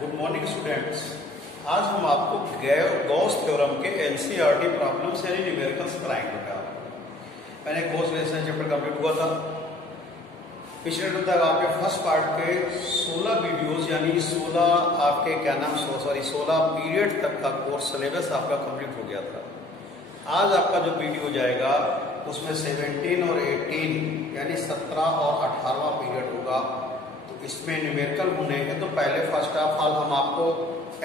Good morning students. आज हम आपको गॉस थ्योरम के एनसीईआरटी प्रॉब्लम्स यानी न्यूमेरिकल्स कराएंगे। मैंने गॉस रिलेशन चैप्टर कंप्लीट हुआ था। पिछले दिन तक आपके फर्स्ट पार्ट के 16 वीडियोस यानी 16 आपके 16 पीरियड तक का कोर्स सिलेबस आपका कंप्लीट हो गया था। आज आपका जो वीडियो जाएगा उसमें 17 और 18 यानी 17 और 18वां पीरियड होगा। तो इसमें न्यूमेरिकल होने हैं। तो पहले फर्स्ट ऑफ ऑल हम आपको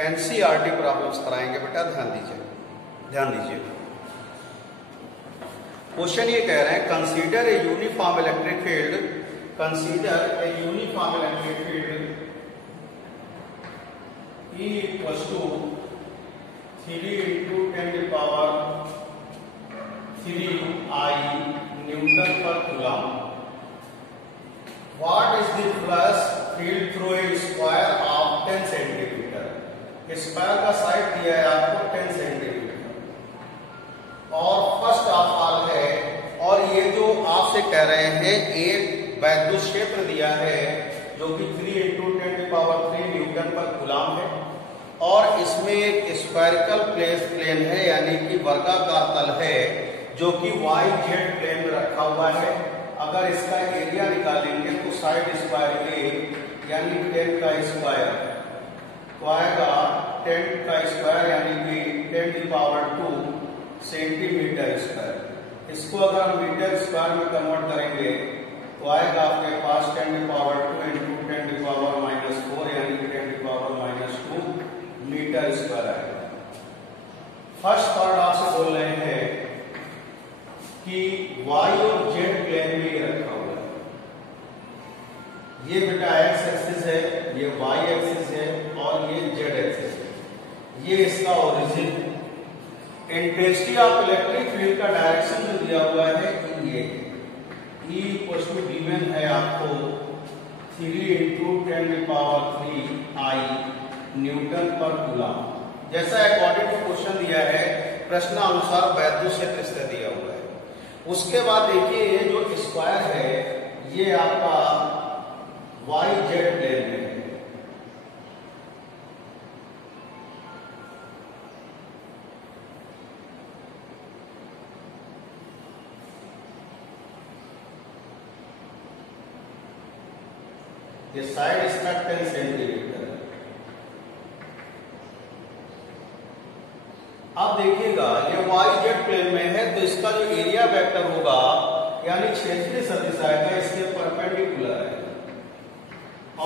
एनसीईआरटी प्रॉब्लम्स कराएंगे। बेटा ध्यान दीजिए। क्वेश्चन ये कह रहे हैं, consider a uniform electric field E equals to 3 into 10 to the power 3 I Newton per coulomb. What is the flux field through a square of 10 centimeter? Square का साइड दिया है आपको 10 सेंटीमीटर और फर्स्ट ऑफ ऑल है। और ये जो आपसे कह रहे हैं एक वैद्युत क्षेत्र दिया है जो कि 3 into 10 to the power 3 Newton पर कूलम है। और इसमें एक स्फेरिकल प्लेन है यानी कि वर्गाकार तल है जो कि वाई जेड प्लेन में रखा हुआ है। अगर इसका एरिया निकालेंगे तो साइड स्क्वायर ए यानी 10 का स्क्वायर तो आएगा 10 का स्क्वायर यानी कि 10 की पावर 2 सेंटीमीटर स्क्वायर। इसको अगर हम मीटर स्क्वायर में कन्वर्ट करेंगे तो आएगा आपके पास 10 की पावर 2 इंटू 10 की पावर -4 यानी कि 10 की पावर -2 मीटर स्क्वायर आएगा। फर्स्ट पार्ट आपसे बोल रहे हैं कि वाई और जेड प्लेन में ये रखा हुआ है। ये बेटा एक्स एक्सिस है, ये वाई एक्सिस है और ये जेड एक्सिस है। ये इसका origin. Intensity of electric field का डायरेक्शन जो दिया हुआ है ये E इक्वल्स टू गिवन है आपको 3 into 10 to the power 3 I Newton पर कूलम। जैसा अकॉर्डिंग टू क्वेश्चन दिया है प्रश्नानुसार वैद्युत क्षेत्र दिया हुआ है। उसके बाद देखिए ये जो स्क्वायर है ये आपका वाई जेड प्लेन में है। ये साइड इसका 10 सेंटीमीटर है। अब देखिएगा ये वाई जेड प्लेन में है तो इसका जो एरिया वेक्टर होगा यानी क्षेत्रीय सदिश आएगा इसके परपेंडिकुलर है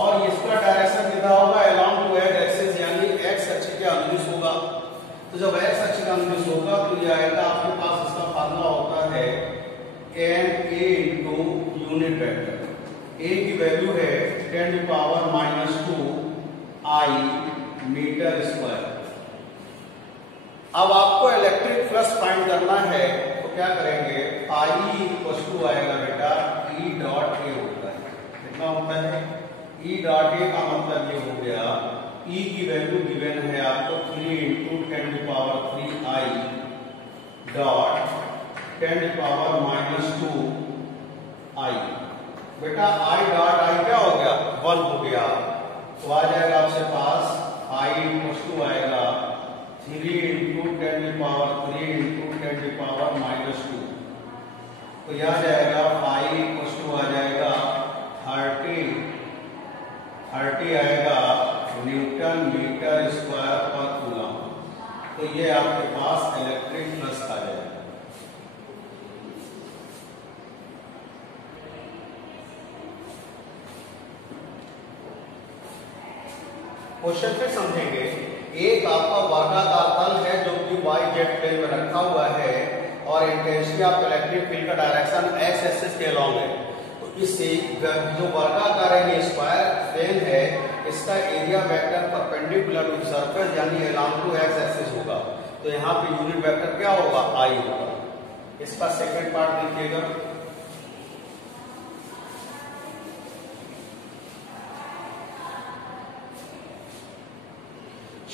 और इसका डायरेक्शन कितना होगा अलोंग टू एक्स एक्सिस यानी एक्स अक्ष के अनुदिश होगा। तो जब एक्स अक्ष के अनुदिश होगा तो ये आएगा आपके पास इसका फार्मूला होता है N A into unit vector. A की वैल्यू है 10 की पावर -2 I मीटर स्क्वायर। अब आपको इलेक्ट्रिक फ्लक्स फाइंड करना है तो क्या करेंगे I इक्वल टू आएगा बेटा E डॉट ए होता है। कितना होता है E डॉट ए का मतलब ये हो गया E की वैल्यू गिवन है आपको 3 into 10 की पावर 3 I डॉट 10 की पावर -2 I। बेटा I डॉट I क्या हो गया 1 हो गया तो आ जाएगा आपसे पास I इक्वल टू आएगा 3 into 10 की पावर 3 into 10 की पावर -2 तो यह आ जाएगा I इक्वल टू आ जाएगा 30 आएगा न्यूटन मीटर स्क्वायर पर कूलम। तो ये आपके पास इलेक्ट्रिक फ्लक्स आ जाएगा। क्वेश्चन फिर समझेंगे। एक आपका वर्गाकार तल है जो कि वाई जेड प्लेन में रखा हुआ है और इंटेंसिटी ऑफ इलेक्ट्रिक फील्ड का डायरेक्शन एक्स एक्सिस के अलोंग है। तो इससे जो वर्गाकार है स्क्वायर प्लेन है इसका area vector perpendicular to surface यानी अलोंग टू एक्स एक्सिस होगा। तो यहाँ पे यूनिट वेक्टर क्या होगा I होगा। इसका सेकंड पार्ट देखिएगा।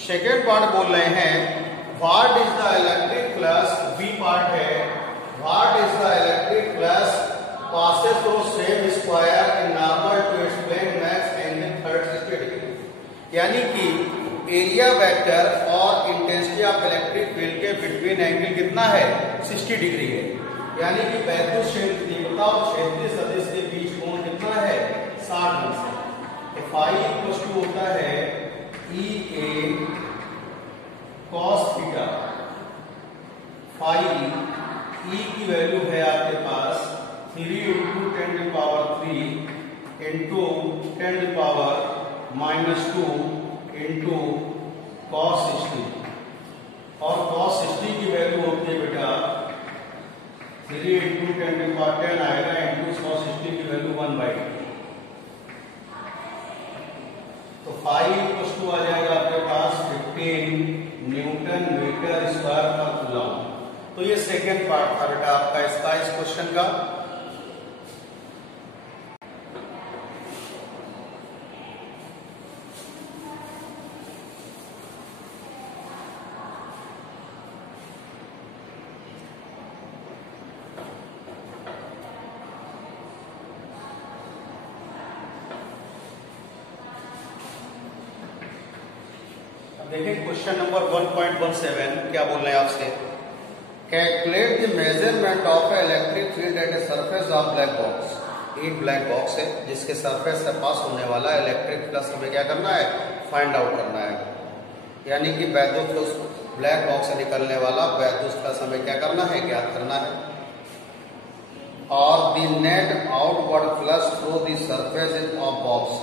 सेकेंड पार्ट बोल रहे हैं what is the electric flux. B part है what is the electric flux passes through same square in normal to its plane max angle 360 degree. यानी कि एरिया वेक्टर और इंटेंसिटी ऑफ इलेक्ट्रिक फील्ड के between angle कितना है 60 degree है, यानी कि वैद्युत क्षेत्र तीव्रता और क्षेत्रीय सदिश के बीच कोण कितना है 60 डिग्री से। तो फाई इक्वल टू होता है E A cos theta. Phi E की वैल्यू है आपके पास 3 into 10 to power 3 into 10 to power -2 into cos 60, और कॉस 60 की वैल्यू होती है बेटा 3 इंटू 10 टू पावर 10 आएगा इंटू कॉस 60 की वैल्यू 1/2। तो फाई इक्वल टू आ जाएगा आपके पास 15 न्यूटन मीटर स्क्वायर पर कूलम। तो ये सेकेंड पार्ट था बेटा आपका इसका इस क्वेश्चन का। देखिए क्वेश्चन नंबर 1.17 क्या बोल रहे हैं आपसे, calculate the measurement of electric field at a surface of black box. एक ब्लैक बॉक्स है जिसके सरफेस से पास होने वाला इलेक्ट्रिक फ्लक्स हमें क्या करना है फाइंड आउट करना है, यानी कि वैद्युत फ्लक्स ब्लैक बॉक्स से निकलने वाला वैद्युत फ्लक्स हमें क्या करना है ज्ञात करना है। और the net outward flux through the surface of box,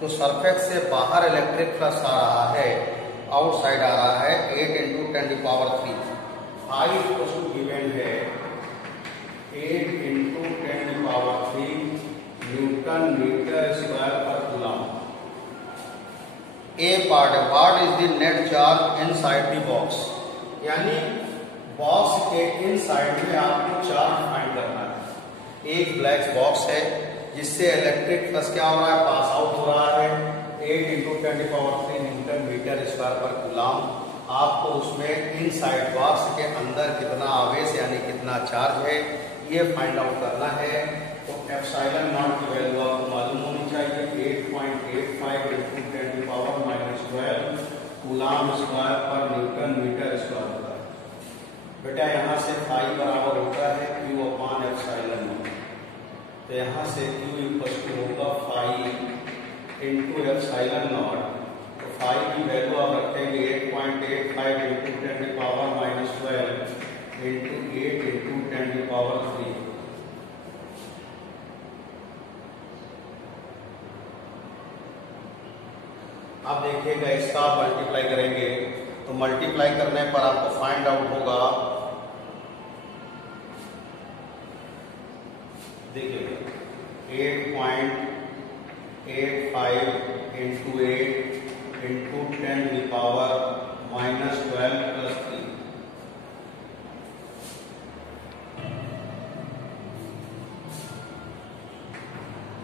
तो सरफेस से बाहर इलेक्ट्रिक फ्लक्स आ रहा है आउटसाइड आ रहा है 8 into 10 to power 3। I equal to given है 8 into 10 to power 3 newton metre square पर कूलम। ए पार्ट है, what is the net charge inside the box, यानी बॉक्स के इनसाइड में आपको चार्ज फाइंड करना है। एक ब्लैक बॉक्स है जिससे इलेक्ट्रिक फ्लक्स क्या हो रहा है पास आउट हो रहा है 8 into 10 to power 3 newton metre square पर कूलम। आपको उसमें इनसाइड बॉक्स के अंदर कितना आवेश यानी कितना चार्ज है ये फाइंड आउट करना है। तो एप्सिलॉन नॉट की वैल्यू आपको मालूम होनी चाहिए 8.85 into 10 to power -12 coulomb square पर न्यूटन मीटर स्क्वायर होता है। बेटा यहाँ से फाई बराबर होता है Q अपॉन एप्सिलॉन नॉट, तो यहाँ से Q इक्वल टू होगा फाई इंटू एप्सिलॉन नॉट। तो फाई की वैल्यू आप रखेंगे 8.85 into 10 to power -12 into 8 into 10 to power 3। आप देखिएगा इसका आप मल्टीप्लाई करेंगे तो मल्टीप्लाई करने पर आपको फाइंड आउट होगा, देखिएगा 8.85 into 8 into 10 to power -12 plus 3।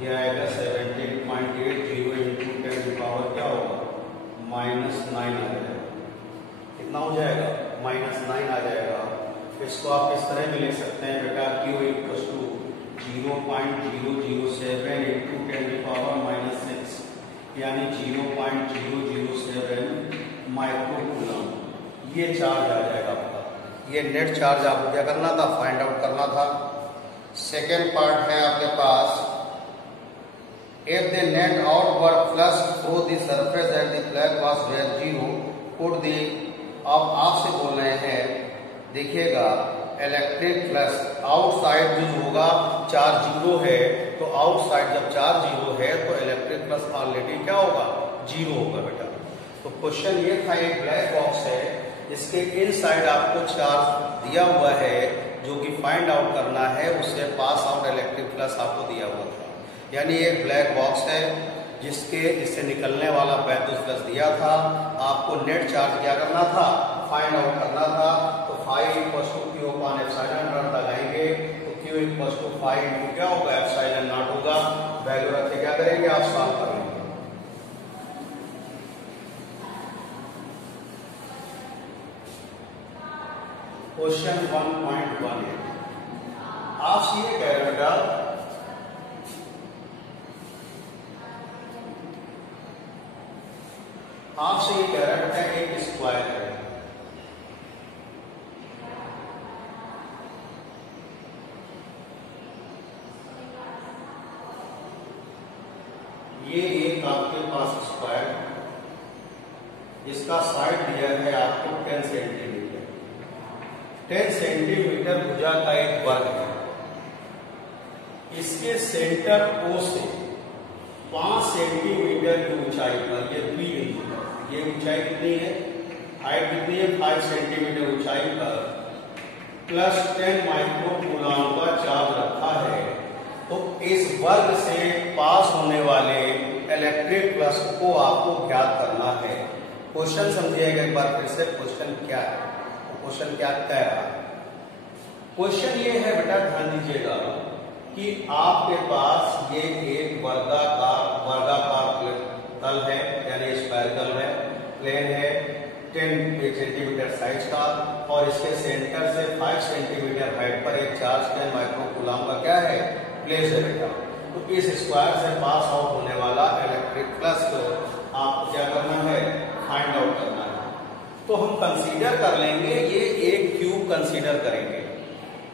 यह आएगा 17.80 इंटू 10 टू पावर क्या होगा -9 आ जाएगा। कितना हो जाएगा -9 आ जाएगा। इसको आप इस तरह भी लिख सकते हैं बेटा Q equal to 0.007 into 10 to power -6 यानी 0.007 माइक्रो कूलम। ये चार्ज आ जाएगा आपका, ये नेट चार्ज आपको क्या करना था फाइंड आउट करना था। सेकेंड पार्ट है आपके पास if the net outward flux through the surface at the black box were 0 could the, अब आपसे बोल रहे हैं देखिएगा इलेक्ट्रिक फ्लक्स आउटसाइड जो होगा चार्ज 0 है, तो आउटसाइड जब चार्ज 0 है तो इलेक्ट्रिक फ्लक्स ऑलरेडी क्या होगा 0 होगा बेटा। तो क्वेश्चन ये था एक ब्लैक बॉक्स है इसके इनसाइड आपको चार्ज दिया हुआ है जो कि फाइंड आउट करना है, उससे पास आउट इलेक्ट्रिक फ्लक्स आपको दिया हुआ था। यानी एक ब्लैक बॉक्स है जिससे निकलने वाला वैद्युत फ्लक्स दिया था, आपको नेट चार्ज क्या करना था फाइंड आउट करना था। तो phi equal to Q upon epsilon nought लगाएंगे तो Q equal to phi into क्या होगा एप्सिलॉन नॉट होगा। वैल्यू रख के क्या करेंगे आप सॉल्व कर लेंगे। क्वेश्चन 1.1 आपसे ये कह रहा है आपसे ये कह रहा है बेटा एक स्क्वायर है, ये एक आपके पास स्क्वायर, इसका साइड दिया है आपको 10 सेंटीमीटर। 10 सेंटीमीटर भुजा का एक वर्ग है। इसके सेंटर ओ से 5 सेंटीमीटर की ऊंचाई पर ये बी बिंदु है। ये ऊंचाई कितनी है, हाइट कितनी है, 5 सेंटीमीटर ऊंचाई पर प्लस 10 माइक्रो कूलम का चार्ज रखा है। तो इस वर्ग से पास होने वाले इलेक्ट्रिक प्लस को आपको ज्ञात करना है। क्वेश्चन समझिएगा एक बार फिर से, क्वेश्चन क्या है, क्वेश्चन क्या कह रहा है। क्वेश्चन ये है बेटा, ध्यान दीजिएगा कि आपके पास ये एक वर्गाकार तल है, यानी स्फेरिकल है, प्लेन है, 10 सेंटीमीटर साइज का, और इसके सेंटर से 5 सेंटीमीटर हाइट पर एक चार्ज 10 माइक्रो कूलम का क्या है, प्लेस है बेटा। तो इस स्क्वायर से पास आउट होने वाला इलेक्ट्रिक प्लस को आपको क्या करना है, फाइंड आउट करना है। तो हम कंसीडर कर लेंगे, ये एक क्यूब कंसीडर करेंगे।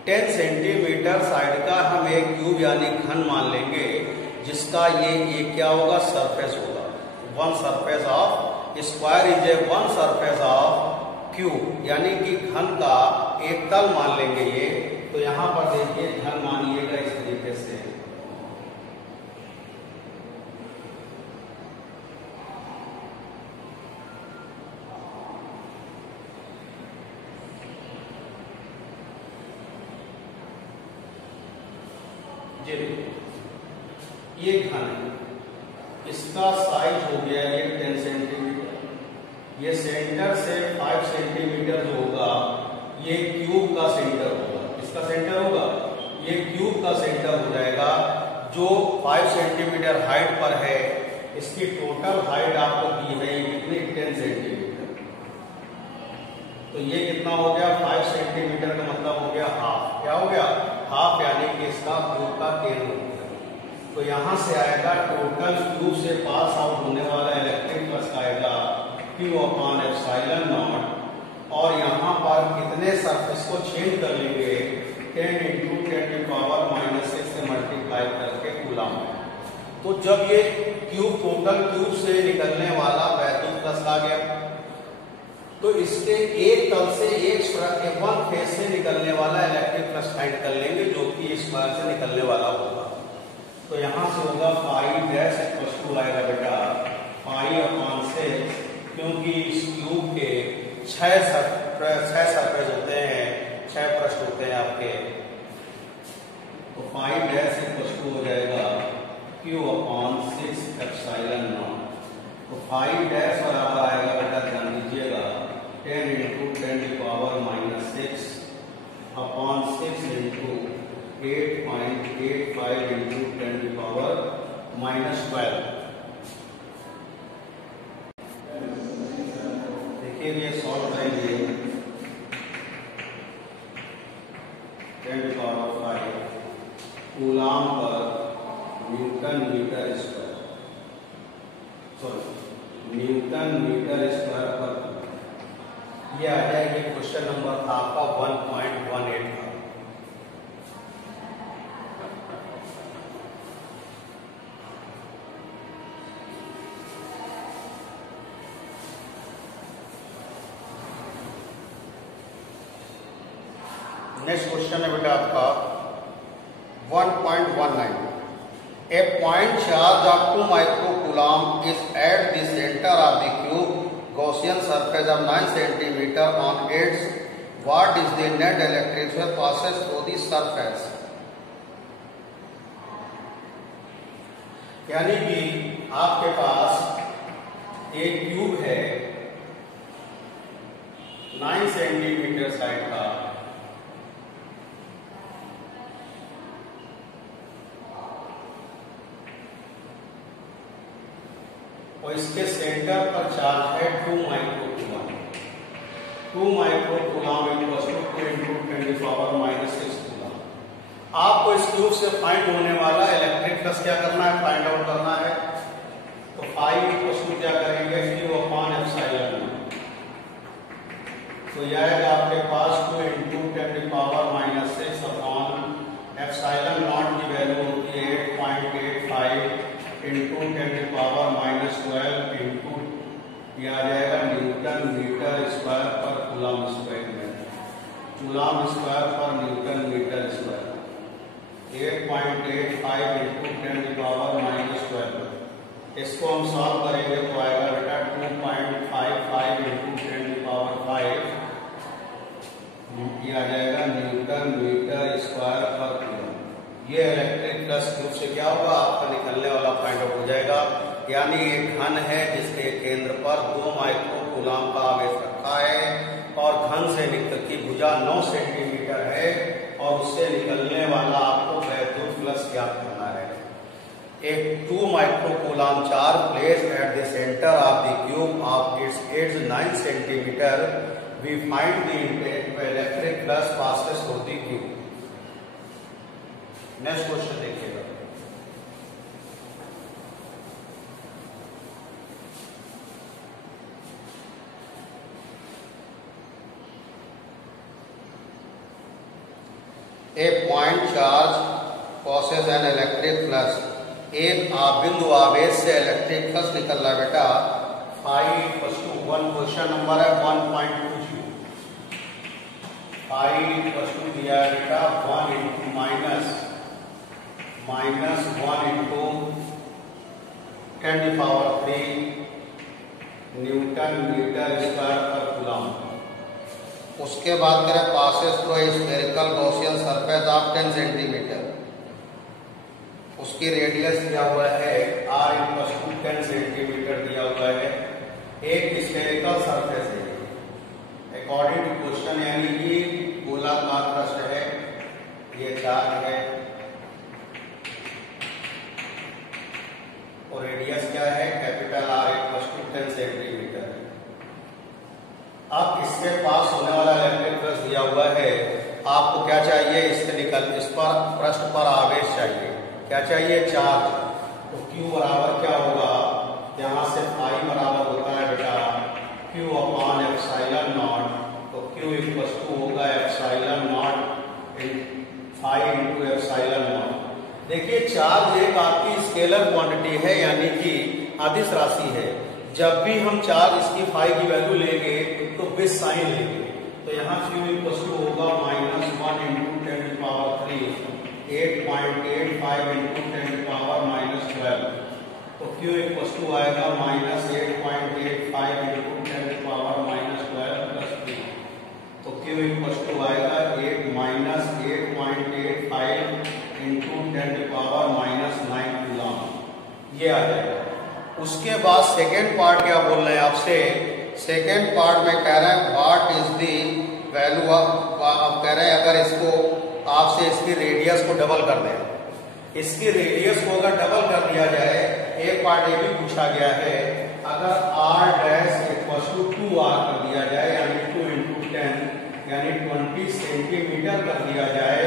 10 सेंटीमीटर साइड का हम एक क्यूब यानी घन मान लेंगे, जिसका ये क्या होगा, सरफेस होगा। One surface of square is a one surface of cube, यानी कि घन का एक तल मान लेंगे ये। तो यहां पर देखिए घन मानिएगा इस तरीके से, ये घन है, इसका साइज हो गया ये 10 सेंटीमीटर। ये सेंटर से 5 सेंटीमीटर जो होगा ये क्यूब का सेंटर होगा। इसका सेंटर होगा, ये क्यूब का सेंटर हो जाएगा, जो 5 सेंटीमीटर हाइट पर है। इसकी टोटल हाइट आपको दी है कितनी, 10 सेंटीमीटर। तो ये कितना हो गया, 5 सेंटीमीटर का मतलब हो गया हाफ। क्या हो गया, हाफ, यानी कि इसका क्यूब का केंद्र हो गया। तो यहां से आएगा टोटल क्यूब से पास आउट होने वाला इलेक्ट्रिक प्लस आएगा Q अपॉन एप्सिलॉन नॉट, और यहाँ पर कितने सरफेस को चेंज कर लेंगे, 10 इंटू 10 की पावर -6 से मल्टीप्लाई करके कूलम। तो जब ये क्यूब टोटल क्यूब से निकलने वाला वैद्युत प्लस आ गया, तो इसके एक तल से एक वन फेज से निकलने वाला इलेक्ट्रिक प्लस फाइंड कर लेंगे, जो कि इस बार से निकलने वाला होगा। तो यहां से होगा पाई डैश इक्वल टू आएगा बेटा पाई अपॉन 6, क्योंकि इस क्यूब के 6 सरफेस होते हैं, 6 पृष्ठ होते हैं आपके। तो पाई डैश इक्वल टू हो जाएगा Q अपॉन 6 एप्सिलॉन नॉट। तो पाई डैश बराबर आएगा बेटा, ध्यान दीजिएगा, 10 इंटू 10 की पावर -6 अपॉन 6 इंटू 8.85 इंटू 10 की पावर -12। देखिए ये सॉल्व करेंगे, 10 की पावर 5 कूलम पर newton metre square, sorry newton metre square पर। ये आ जाएगी, क्वेश्चन नंबर था आपका 1.18 था। नेक्स्ट क्वेश्चन है बेटा आपका 1.19। A point charge of 2 micro coulomb is at the centre of the cube Gaussian surface of 9 centimetre on its, what is the net electric field passes through the surface. यानी कि आपके पास एक cube है 9 centimetre side का, और इसके centre पर charge है 2 micro coulomb. 2 micro coulomb equals to 2 into 10 की पावर -6 कूलम। आपको इस क्यूब से फाइंड होने वाला इलेक्ट्रिक प्लस क्या करना है, फाइंड आउट करना है। तो 5 इक्वल्स टू क्या करेंगे, Q अपॉन तो यह आएगा आपके पास 2 इंटू 10⁻⁻6 अपॉन एप्सिलॉन नॉट की वैल्यू होती है 8.85 इंटू 10⁻⁻12 इंटू यह आ जाएगा न्यूटन मीटर स्क्वायर पर कूलम स्क्वायर में, कूलम स्क्वायर पर न्यूटन मीटर स्क्वायर। 8.85 इंटू 10⁻⁻12 इसको हम सॉल्व करेंगे तो आएगा बेटा 2.55 इंटू 10⁻5 ये आ जाएगा न्यूटन मीटर स्क्वायर पर कूलम। ये इलेक्ट्रिक प्लस क्यूब से क्या होगा आपका निकलने वाला पॉइंट आउट हो जाएगा। यानी एक घन है जिसके केंद्र पर 2 माइक्रो कूलम का आवेश रखा है और घन से की भुजा 9 सेंटीमीटर है और उससे निकलने वाला आपको वैद्युत फ्लक्स ज्ञात करना है। एक 2 micro coulomb charge place at the centre of the cube of its edge 9 centimetre we find the electric flux passes through the cube. Next question देखिएगा। A point charge causes an electric flux। एक बिंदु आवेश से electric flux निकल रहा है बेटा। ∅1 question number है 1.20। ∅ दिया है बेटा 1 into minus 1 into 10⁻³ newton metre square पर कूलम। उसके बाद करें passes through a spherical Gaussian surface of 10 centimetre. उसकी रेडियस दिया हुआ है r = 10 सेंटीमीटर दिया हुआ है। एक स्फेरिकल सरफेस है अकॉर्डिंग टू क्वेश्चन, यानी कि गोलाकार पृष्ठ है, ये चार्ज है और रेडियस क्या है कैपिटल R = 10 सेंटीमीटर। अब इससे पास होने वाला इलेक्ट्रिक फ्लक्स दिया हुआ है, आपको क्या चाहिए इस पर पृष्ठ पर आवेश चाहिए। क्या चाहिए चार्ज। तो Q बराबर क्या होगा, यहाँ से I बराबर होता है बेटा Q अपॉन एप्सिलॉन नॉट। तो Q = होगा epsilon not ∅ into epsilon not. देखिए चार्ज एक आपकी स्केलर क्वांटिटी है, यानी कि अदिश राशि है। जब भी हम चार्ज इसकी फाई की वैल्यू लेंगे तो विद साइन लेंगे। तो यहाँ Q = होगा -1 इंटू 10⁻³ 8.85 इंटू 10⁻⁻12। तो Q = आएगा -8.85 इंटू 10⁻⁻12 प्लस 3। तो Q = आएगा 8.85 इंटू 10⁻�9 कूलम, ये आ जाएगा। उसके बाद सेकेंड पार्ट क्या बोल रहे हैं आपसे, सेकेंड पार्ट में कह रहे हैं what is the value of, आप कह रहे हैं अगर इसको आपसे इसकी रेडियस को डबल कर दें, इसकी रेडियस को अगर डबल कर दिया जाए, एक पार्ट ये भी पूछा गया है, अगर r' = 2r कर दिया जाए यानी 2 इंटू 10 यानी 20 सेंटीमीटर कर दिया जाए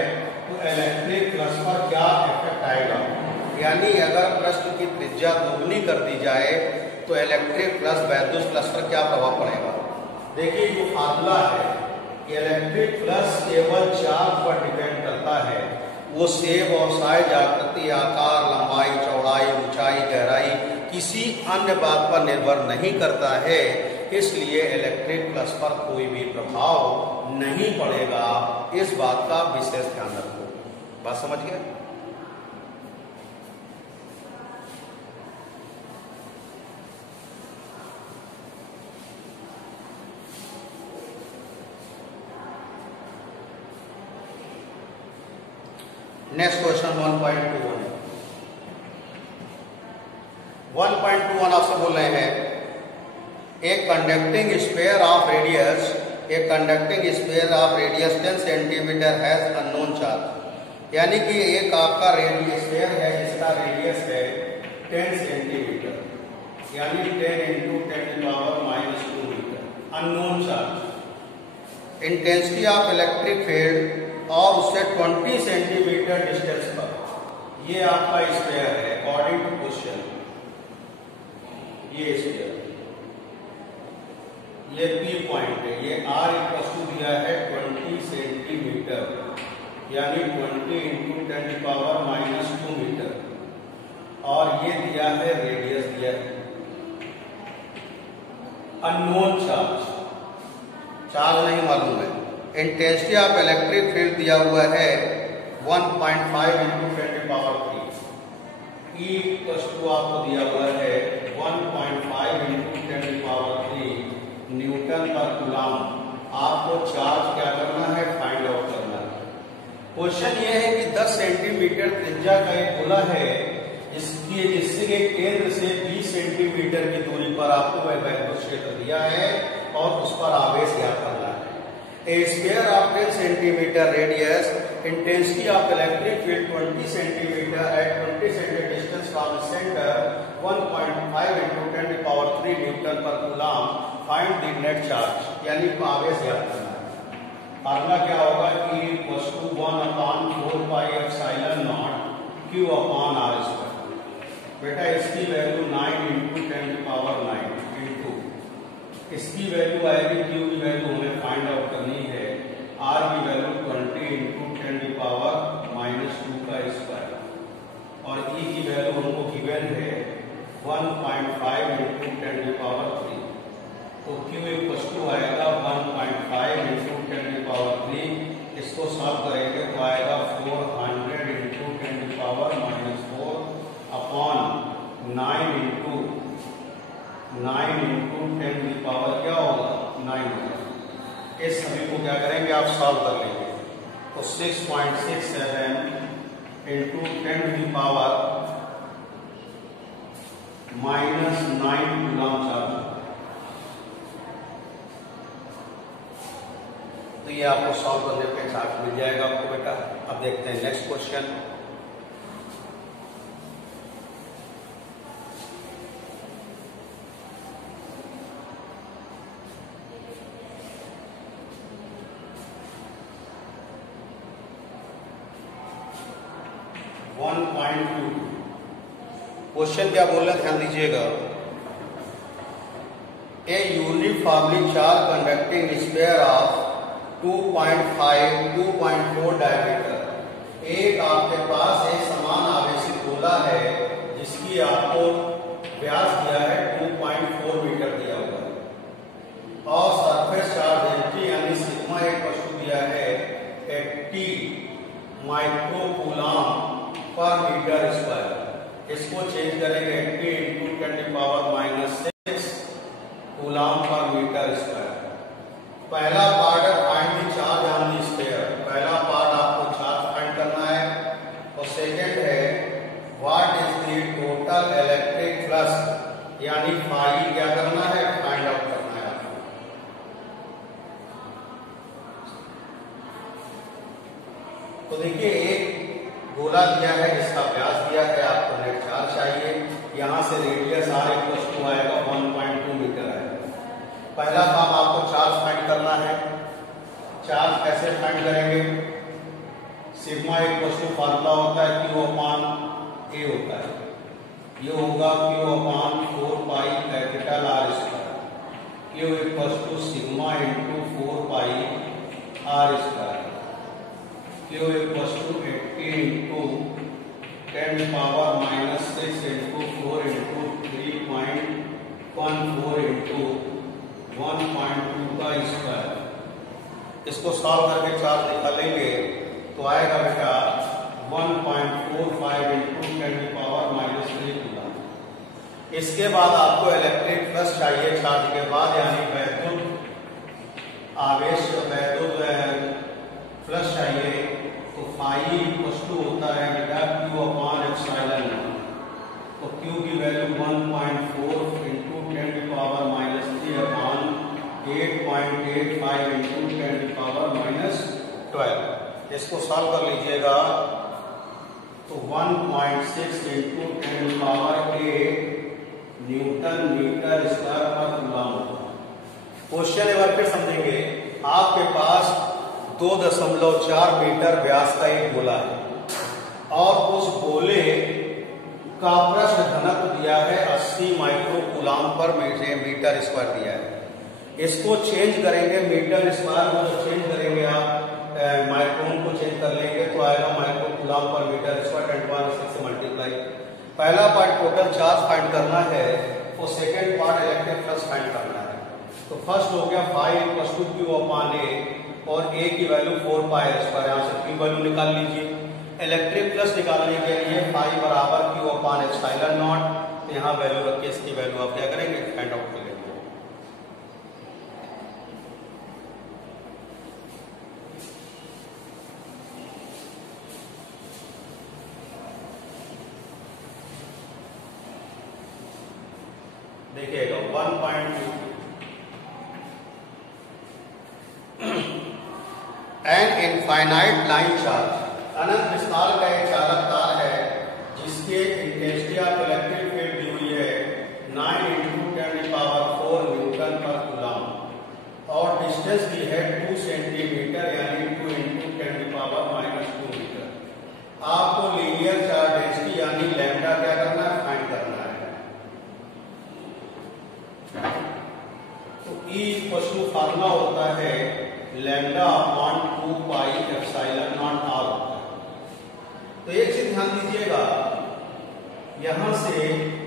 तो इलेक्ट्रिक फ्लक्स पर क्या इफेक्ट आएगा। यानी अगर पृष्ठ की त्रिज्या दोगुनी कर दी जाए तो इलेक्ट्रिक फ्लक्स वैद्युत फ्लक्स पर क्या प्रभाव पड़ेगा। देखिए जो फार्मूला है, इलेक्ट्रिक फ्लक्स केवल चार्ज पर डिपेंड करता है, वो शेप और साइज, आकृति, आकार, लंबाई, चौड़ाई, ऊंचाई, गहराई किसी अन्य बात पर निर्भर नहीं करता है। इसलिए इलेक्ट्रिक फ्लक्स पर कोई भी प्रभाव नहीं पड़ेगा। इस बात का विशेष ध्यान रखो। बात समझ गए। नेक्स्ट क्वेश्चन 1.21 आपसे बोल रहे हैं एक conducting sphere of radius 10 centimetre has unknown charge. यानी कि एक आपका स्फीयर है जिसका रेडियस है 10 सेंटीमीटर यानी 10 into 10⁻⁻2 metre, unknown charge. Intensity of electric field और उससे 20 सेंटीमीटर डिस्टेंस पर, ये आपका स्फीयर है अकॉर्डिंग टू क्वेश्चन। ये स्फीयर ये P पॉइंट है, ये R इक्वल टू दिया है 20 सेंटीमीटर, यानी 20 इंटू 10⁻⁻2 मीटर, और ये दिया है रेडियस दिया है। अननोन चार्ज, चार्ज नहीं मालूम है। इंटेंसिटी ऑफ इलेक्ट्रिक फील्ड दिया हुआ है 1.5 इंटू 10⁻3। E इक्वल टू आपको दिया हुआ है 1.5 इंटू 10⁻3 न्यूटन पर कूलम। आपको चार्ज क्या करना है, फाइंड आउट करना है। क्वेश्चन ये है कि 10 सेंटीमीटर त्रिज्या का एक गोला है जिसके केंद्र से 20 सेंटीमीटर की दूरी पर आपको वह वैद्युत क्षेत्र दिया है और उस पर आवेश ज्ञात करना है। A sphere of 10 centimeter radius, intensity of electric field 20 centimeter at 20 centimeter distance from the center, 1.5 into 10⁻3 Newton per coulomb. Find the net charge, यानी आवेश ज्ञात करना है। फार्मूला क्या होगा कि equal to 1/4πε0 Q upon R square. बेटा इसकी वैल्यू 9 इंटू 10⁻9 इंटू इसकी वैल्यू आएगी, Q की वैल्यू हमें फाइंड आउट करनी है, R की वैल्यू 20 इंटू 10⁻⁻2 का स्क्वायर, और E की वैल्यू हमको गिवन है 1.5 इंटू 10⁻3। तो Q इक्वल टू आएगा 1.5 इंटू 10⁻3। इसको सॉल्व करेंगे तो आएगा 400 इंटू 10⁻⁻4 अपॉन 9 इंटू 10 की पावर क्या होगा 9 होगा। इस सभी को क्या करेंगे, आप सॉल्व कर लेंगे तो 6.67 इंटू 10 की पावर -9 कूलम चार्ज। तो ये आपको सॉल्व करने पे चार्ज मिल जाएगा आपको बेटा। अब देखते हैं नेक्स्ट क्वेश्चन। क्वेश्चन क्या बोल रहे हैं, ध्यान दीजिएगा। ए uniformly charge conducting sphere of 2.4 diameter. एक आपके पास एक समान आवेशित गोला है जिसकी आपको व्यास दिया है 2.4 मीटर दिया हुआ है, और सरफेस चार्ज डेंसिटी यानी सिग्मा एक वस्तु दिया है 80 माइक्रो कूलम पर मीटर स्क्वायर। इसको चेंज करेंगे 80 इंटू 10⁻⁻6 कूलम पर मीटर स्क्वायर। पहला पार्ट है find the charge on the sphere. पहला पार्ट आपको चार्ज फाइंड करना है, और सेकंड है what is the total electric flux, यानी फाई क्या करना है, फाइंड आउट करना है आपको। तो देखिए एक गोला दिया है जिसका व्यास दिया है, आपको नेट चार्ज चाहिए। यहां से रेडियस R इक्वल टू आएगा 1.2 मीटर है। पहला काम आपको चार्ज फाइंड करना है। चार्ज कैसे फाइंड करेंगे, सिग्मा इक्वल टू फार्मूला होता है Q अपॉन A होता है, ये होगा Q upon 4 pi capital R square. Q equal to sigma into 4 pi R square. Q equal to 80 into 10⁻⁻6 into 4 into 3.14 into 1.2 का स्क्वायर। इसको सॉल्व करके चार्ज निकालेंगे तो आएगा बेटा 1.45 इंटू 10⁻⁻3 कूलम। इसके बाद आपको इलेक्ट्रिक फ्लक्स चाहिए चार्ज के बाद, यानी वैद्युत आवेश वैद्युत फ्लक्स चाहिए। तो फाई इक्वल टू होता है बेटा Q अपॉन एप्सिलॉन। तो Q की वैल्यू 1.4 इंटू 10⁻⁻3 अपॉन 8.85 इंटू 10⁻⁻12। इसको सॉल्व कर लीजिएगा तो 1.6 इंटू 10⁻8 न्यूटन मीटर स्क्वायर पर कूलम होगा। क्वेश्चन एक बार फिर समझेंगे। आपके पास 2.4 मीटर व्यास का एक गोला है, और उस गोले का पृष्ठ घनत्व दिया है 80 माइक्रो कूलम पर मीटर स्क्वायर दिया है। इसको चेंज करेंगे मीटर स्क्वायर को, जो चेंज करेंगे आप माइक्रोन को चेंज कर लेंगे तो आएगा माइक्रो कूलम पर मीटर स्क्वायर 10⁻⁶ से मल्टीप्लाई। पहला पार्ट टोटल चार्ज फाइंड करना है और second part electric flux find करना है। तो फर्स्ट हो गया φ = Q/A और A की वैल्यू 4πr², यहाँ से Q वैल्यू निकाल लीजिए। इलेक्ट्रिक फ्लक्स निकालने के लिए φ = Q/ε0, यहाँ वैल्यू रख के इसकी वैल्यू आप क्या करेंगे, फाइंड आउट कर लेंगे। देखिएगा 1.2 एन इनफाइनाइट लाइन चार्ज, अनंत विस्तार का एक चालक तार है जिसके इंटेंसिटी ऑफ इलेक्ट्रिक फील्ड दी हुई है 9 × 10⁴ न्यूटन पर कूलम और डिस्टेंस दी है 2 सेंटीमीटर यानी 2 × 10⁻⁻² मीटर। आपको लीनियर चार्ज डेंसिटी यानी लैम्डा क्या करना है, फाइंड करना है। तो E = फार्मूला होता है λ/2πε0r होता है। तो एक चीज ध्यान दीजिएगा, यहां से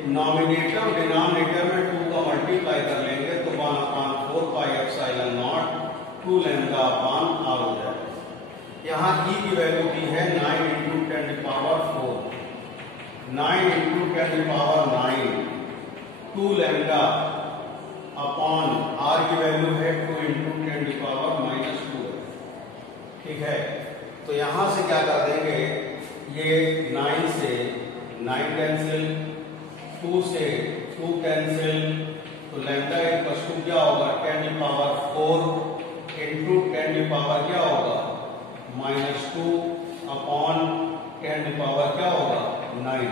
नॉमिनेटर और डिनोमिनेटर में 2 का मल्टीप्लाई कर लेंगे तो 1/4πε0 2λ/r हो जाएगा। यहाँ E की वैल्यू दी है 9 × 10⁴, 9 × 10⁹, 2λ/r की वैल्यू है 2 × 10⁻²। ठीक है, तो यहां से क्या कर देंगे, ये 9 से 9 कैंसिल, 2 से 2 कैंसिल, तो लैम्डा = क्या होगा, 10⁴ × 10 क्या होगा, -2/10 क्या होगा, 9।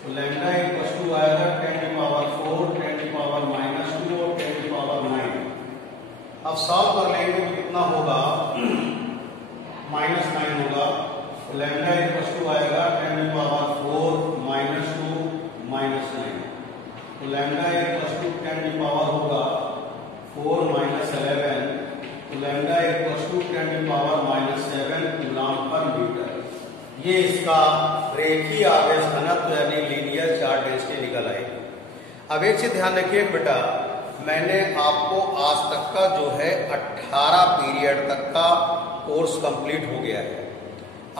तो लैम्डा = आएगा 10⁴, 10⁻² और 10⁻⁹। अब सॉल्व कर लेंगे तो कितना होगा, -9 होगा। तो लैम्डा = आएगा 10⁴ -2 -9। तो लैम्डा = 10 होगा 4 - 11, तो लैम्डा = 10⁻⁷ कूलम पर मीटर। ये इसका रेखीय आवेश घनत्व यानी लीनियर चार्ज डेंसिटी निकल आएगी। अब एक चीज ध्यान रखिए बेटा, मैंने आपको आज तक का जो है 18 पीरियड तक का कोर्स कंप्लीट हो गया है।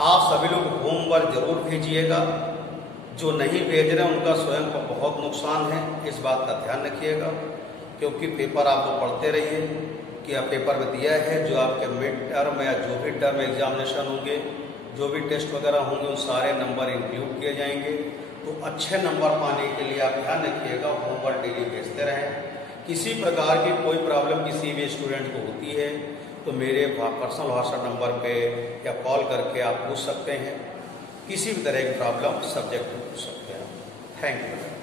आप सभी लोग होमवर्क जरूर भेजिएगा, जो नहीं भेज रहे उनका स्वयं को बहुत नुकसान है, इस बात का ध्यान रखिएगा। क्योंकि पेपर आप लोग पढ़ते रहिए कि आप पेपर में दिया है, जो आपके मिड टर्म या जो भी टर्म एग्जामिनेशन होंगे, जो भी टेस्ट वगैरह होंगे, उन सारे नंबर इंक्लूड किए जाएंगे। तो अच्छे नंबर पाने के लिए आप ध्यान रखिएगा, होमवर्क डेली भेजते रहें। किसी प्रकार की कोई प्रॉब्लम किसी भी स्टूडेंट को होती है तो मेरे पर्सनल व्हाट्सएप नंबर पे या कॉल करके आप पूछ सकते हैं। किसी भी तरह की प्रॉब्लम सब्जेक्ट में पूछ सकते हैं। Thank you.